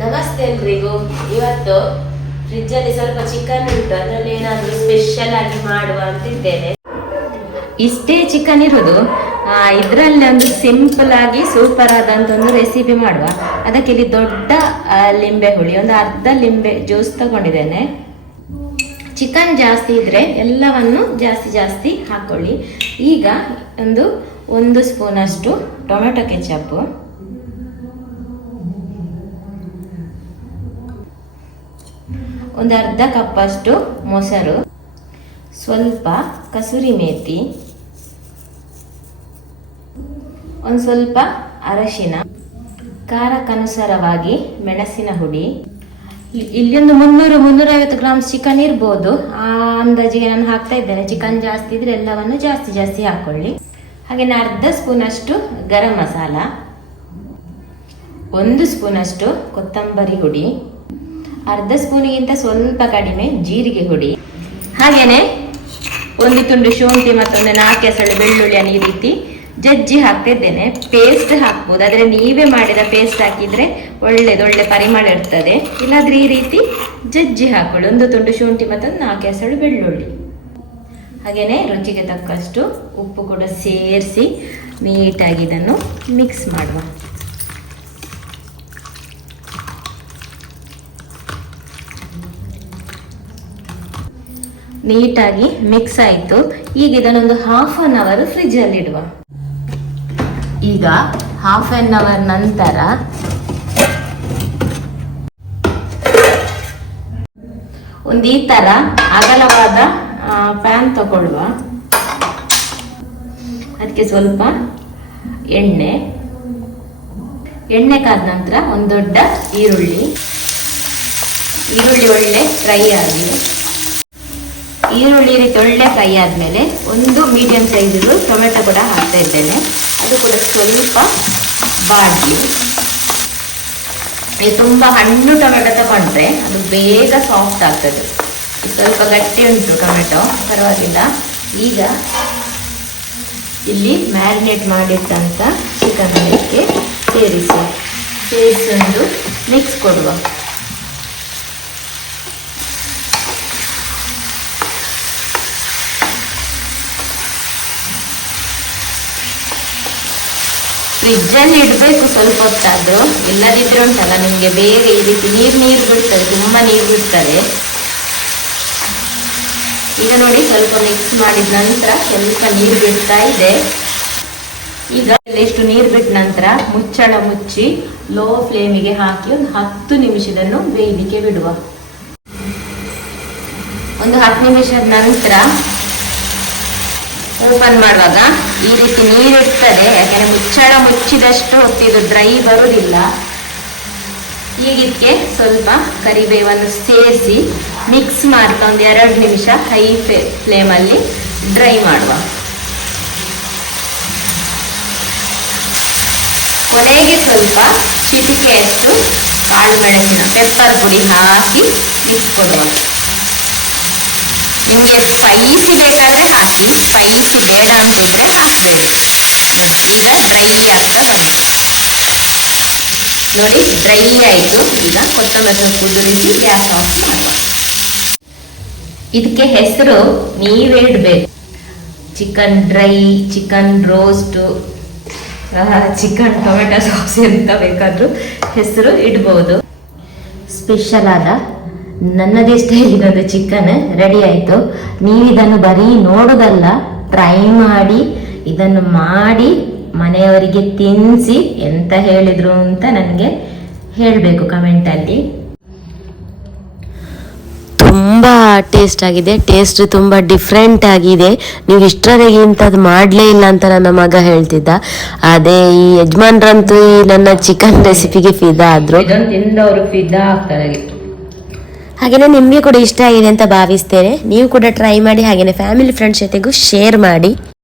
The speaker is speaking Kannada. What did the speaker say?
ನಮಸ್ತೆ ಎಲ್ರಿಗೂ. ಇವತ್ತು ಫ್ರಿಜ್ಜಲ್ಲಿ ಸ್ವಲ್ಪ ಚಿಕನ್ ಉಂಟು. ಅದರಲ್ಲಿ ಏನಾದ್ರು ಸ್ಪೆಷಲ್ ಆಗಿ ಮಾಡುವ ಅಂತಿದ್ದೇನೆ. ಇಷ್ಟೇ ಚಿಕನ್ ಇರೋದು. ಇದರಲ್ಲಿ ಒಂದು ಸಿಂಪಲ್ ಆಗಿ ಸೂಪರ್ ಆದಂತ ಒಂದು ರೆಸಿಪಿ ಮಾಡುವ. ಅದಕ್ಕೆ ಇಲ್ಲಿ ದೊಡ್ಡ ಲಿಂಬೆ ಹುಳಿ, ಒಂದು ಅರ್ಧ ಲಿಂಬೆ ಜ್ಯೂಸ್ ತಗೊಂಡಿದ್ದೇನೆ. ಚಿಕನ್ ಜಾಸ್ತಿ ಇದ್ರೆ ಎಲ್ಲವನ್ನು ಜಾಸ್ತಿ ಜಾಸ್ತಿ ಹಾಕೊಳ್ಳಿ. ಈಗ ಒಂದು ಒಂದು ಸ್ಪೂನಷ್ಟು ಟೊಮೆಟೊ ಕೆಚಪ್ ಒಂದು ಅರ್ಧ ಕಪ್ಪಷ್ಟು ಮೊಸರು, ಸ್ವಲ್ಪ ಕಸೂರಿ ಮೇಥಿ ಒಂದು ಸ್ವಲ್ಪ ಅರಶಿನ ಖಾರಕ್ಕನುಸಾರವಾಗಿ ಮೆಣಸಿನ ಹುಡಿ. ಇಲ್ಲೊಂದು ಮುನ್ನೂರು, ಮುನ್ನೂರೈವತ್ತು ಗ್ರಾಮ್ ಚಿಕನ್ ಇರ್ಬೋದು. ಆ ಅಂದಾಜಿಗೆ ನಾನು ಹಾಕ್ತಾ ಇದ್ದೇನೆ. ಚಿಕನ್ ಜಾಸ್ತಿ ಇದ್ರೆ ಎಲ್ಲವನ್ನು ಜಾಸ್ತಿ ಜಾಸ್ತಿ ಹಾಕೊಳ್ಳಿ. ಹಾಗೆಯೇ ಅರ್ಧ ಸ್ಪೂನ್ ಅಷ್ಟು ಗರಂ ಮಸಾಲ, ಒಂದು ಸ್ಪೂನ್ ಅಷ್ಟು ಕೊತ್ತಂಬರಿ ಹುಡಿ. ಅರ್ಧ ಸ್ಪೂನಿಗಿಂತ ಸ್ವಲ್ಪ ಕಡಿಮೆ ಜೀರಿಗೆ ಹುಡಿ. ಹಾಗೇನೆ ಒಂದು ತುಂಡು ಶುಂಠಿ ಮತ್ತೊಂದು ನಾಲ್ಕು ಎಸಳು ಬೆಳ್ಳುಳ್ಳಿಯನ್ನು ಈ ರೀತಿ ಜಜ್ಜಿ ಹಾಕ್ತಿದ್ದೇನೆ. ಪೇಸ್ಟ್ ಹಾಕ್ಬೋದು. ಆದರೆ ನೀವೇ ಮಾಡಿದ ಪೇಸ್ಟ್ ಹಾಕಿದರೆ ಒಳ್ಳೇದು ಒಳ್ಳೆ ಪರಿಮಳ ಇರ್ತದೆ. ಇಲ್ಲಾದ್ರೆ ಈ ರೀತಿ ಜಜ್ಜಿ ಹಾಕೊಳ್ಳಿ. ಒಂದು ತುಂಡು ಶುಂಠಿ ಮತ್ತೊಂದು ನಾಲ್ಕು ಎಸಳು ಬೆಳ್ಳುಳ್ಳಿ. ಹಾಗೇನೆ ರುಚಿಗೆ ತಕ್ಕಷ್ಟು ಉಪ್ಪು ಕೂಡ ಸೇರಿಸಿ ನೀಟಾಗಿ ಇದನ್ನು ಮಿಕ್ಸ್ ಮಾಡುವ. ನೀಟಾಗಿ ಮಿಕ್ಸ್ ಆಯಿತು. ಈಗ ಇದನ್ನೊಂದು ಹಾಫ್ ಅನ್ ಅವರ್ ಫ್ರಿಜ್ಜಲ್ಲಿ ಇಡುವ. ಈಗ ಹಾಫ್ ಆನ್ ಅವರ್ ನಂತರ ಒಂದು ಈ ತರ ಅಗಲವಾದ ಪ್ಯಾನ್ ತಗೊಳ್ಳುವ. ಅದಕ್ಕೆ ಸ್ವಲ್ಪ ಎಣ್ಣೆ. ಎಣ್ಣೆ ಕಾದ ನಂತರ ಒಂದು ದೊಡ್ಡ ಈರುಳ್ಳಿ. ಈರುಳ್ಳಿ ಒಳ್ಳೆ ಫ್ರೈ ಆಗಿ. ಈರುಳ್ಳಿ ರೀತಿ ಒಳ್ಳೆ ಫ್ರೈ ಆದಮೇಲೆ ಒಂದು ಮೀಡಿಯಂ ಸೈಜು ಟೊಮೆಟೊ ಕೂಡ ಹಾಕ್ತಾ ಇದ್ದೇನೆ. ಅದು ಕೂಡ ಸ್ವಲ್ಪ ಬಾಡಿ ನೀವು ತುಂಬ ಹಣ್ಣು ಟೊಮೆಟೊ ತಗೊಂಡ್ರೆ ಅದು ಬೇಗ ಸಾಫ್ಟ್ ಆಗ್ತದೆ. ಸ್ವಲ್ಪ ಗಟ್ಟಿ ಉಂಟು ಟೊಮೆಟೊ, ಪರವಾಗಿಲ್ಲ. ಈಗ ಇಲ್ಲಿ ಮ್ಯಾರಿನೇಟ್ ಮಾಡಿಟ್ಟಂಥ ಚಿಕನ್ ಇದಕ್ಕೆ ಸೇರಿಸಿ. ಸೇರಿಸಿ ಒಂದು ಮಿಕ್ಸ್ ಕೊಡುವ. ಫ್ರಿಜ್ಜಲ್ಲಿ ಇಡಬೇಕು ಸ್ವಲ್ಪ ಹೊತ್ತಾದರೂ. ಇಲ್ಲದಿದ್ರೆ ಉಂಟಲ್ಲ, ನಿಮಗೆ ಬೇಗ ಈ ರೀತಿ ನೀರು ನೀರು ಬಿಡ್ತದೆ, ತುಂಬ ನೀರು ಬಿಡ್ತದೆ. ಈಗ ನೋಡಿ ಸ್ವಲ್ಪ ಮಿಕ್ಸ್ ಮಾಡಿದ ನಂತರ ಸ್ವಲ್ಪ ನೀರು ಬಿಡ್ತಾ ಇದೆ. ಈಗ ಇಷ್ಟು ನೀರು ಬಿಟ್ಟ ನಂತರ ಮುಚ್ಚಳ ಮುಚ್ಚಿ ಲೋ ಫ್ಲೇಮಿಗೆ ಹಾಕಿ ಒಂದು ಹತ್ತು ನಿಮಿಷದನ್ನು ಬೇಯಲಿಕ್ಕೆ ಬಿಡುವ. ಒಂದು ಹತ್ತು ನಿಮಿಷದ ನಂತರ ಓಪನ್ ಮಾಡುವಾಗ ಈ ರೀತಿ ನೀರಿರ್ತದೆ ಯಾಕಂದ್ರೆ ಮುಚ್ಚಳ ಮುಚ್ಚಿದಷ್ಟು ಹೊತ್ತಿದು ಡ್ರೈ ಬರುವುದಿಲ್ಲ ಈಗ ಸ್ವಲ್ಪ ಕರಿಬೇವನ್ನು ಸೇರಿಸಿ ಮಿಕ್ಸ್ ಮಾಡ್ತಾ ಒಂದು ಎರಡು ನಿಮಿಷ ಹೈ ಫ್ಲೇಮಲ್ಲಿ ಡ್ರೈ ಮಾಡುವ. ಕೊನೆಗೆ ಸ್ವಲ್ಪ ಚಿಟಿಕೆಯಷ್ಟು ಕಾಳು ಮೆಣಸಿನ ಪೆಪ್ಪರ್ ಪುಡಿ ಹಾಕಿ ಮಿಕ್ಸ್ ಕೊಡುವ ನಿಮಗೆ ಸ್ಪೈಸಿ ಬೇಕಾದರೆ ಹಾಕಿ ಸ್ಪೈಸಿ ಬೇಡ ಅಂತಿದ್ರೆ ಹಾಕಬೇಡಿ. ಈಗ ಡ್ರೈ ಆಗ್ತಾ ಬಂತು ನೋಡಿ ಡ್ರೈ ಆಯಿತು. ಈಗ ಕೊತ್ತಂಬರಿ ಸೊಪ್ಪು ಗ್ಯಾಸ್ ಆಫ್ ಮಾಡುವ ಇದಕ್ಕೆ ಹೆಸರು ನೀವೇ ಇಡಬೇಕು chicken dry, chicken roast chicken tomato sauce ಅಂತ ಬೇಕಾದರೂ ಹೆಸರು ಇಡ್ಬೋದು. ಸ್ಪೆಷಲ್ ಆದ ನನ್ನದೇ ಸ್ಟೈಲಿನೊಂದು ಚಿಕನ್ ರೆಡಿ ಆಯಿತು. ನೀವು ಇದನ್ನು ಬರೀ ನೋಡೋದಲ್ಲ ಟ್ರೈ ಮಾಡಿ ಇದನ್ನು ಮಾಡಿ ಮನೆಯವರಿಗೆ ತಿನ್ನಿಸಿ ಎಂತ ಹೇಳಿದ್ರು ಅಂತ ನನಗೆ ಹೇಳಬೇಕು ಕಮೆಂಟಲ್ಲಿ ತುಂಬ ಟೇಸ್ಟ್ ಆಗಿದೆ. ಟೇಸ್ಟ್ ತುಂಬ ಡಿಫ್ರೆಂಟ್ ಆಗಿದೆ. ನೀವು ಇಷ್ಟರವರೆಗೆ ಇಂಥದ್ದು ಮಾಡಲೇ ಇಲ್ಲ ಅಂತ ನನ್ನ ಮಗ ಹೇಳ್ತಿದ್ದ. ಅದೇ ಈ ಯಜಮಾನ್ರಂತೂ ಈ ನನ್ನ ಚಿಕನ್ ರೆಸಿಪಿಗೆ ಫಿದಾ ಆದ್ರು. ಇದನ್ನು ತಿಂದವರು ಫಿದಾ ಆಗ್ತಾರೆ. ಹಾಗೆಯೇ ನಿಮಗೆ ಕೂಡ ಇಷ್ಟ ಆಗಿದೆ ಅಂತ ಭಾವಿಸ್ತೇನೆ. ನೀವು ಕೂಡ ಟ್ರೈ ಮಾಡಿ ಹಾಗೆಯೇ ಫ್ಯಾಮಿಲಿ ಫ್ರೆಂಡ್ಸ್ ಜೊತೆಗೂ ಶೇರ್ ಮಾಡಿ.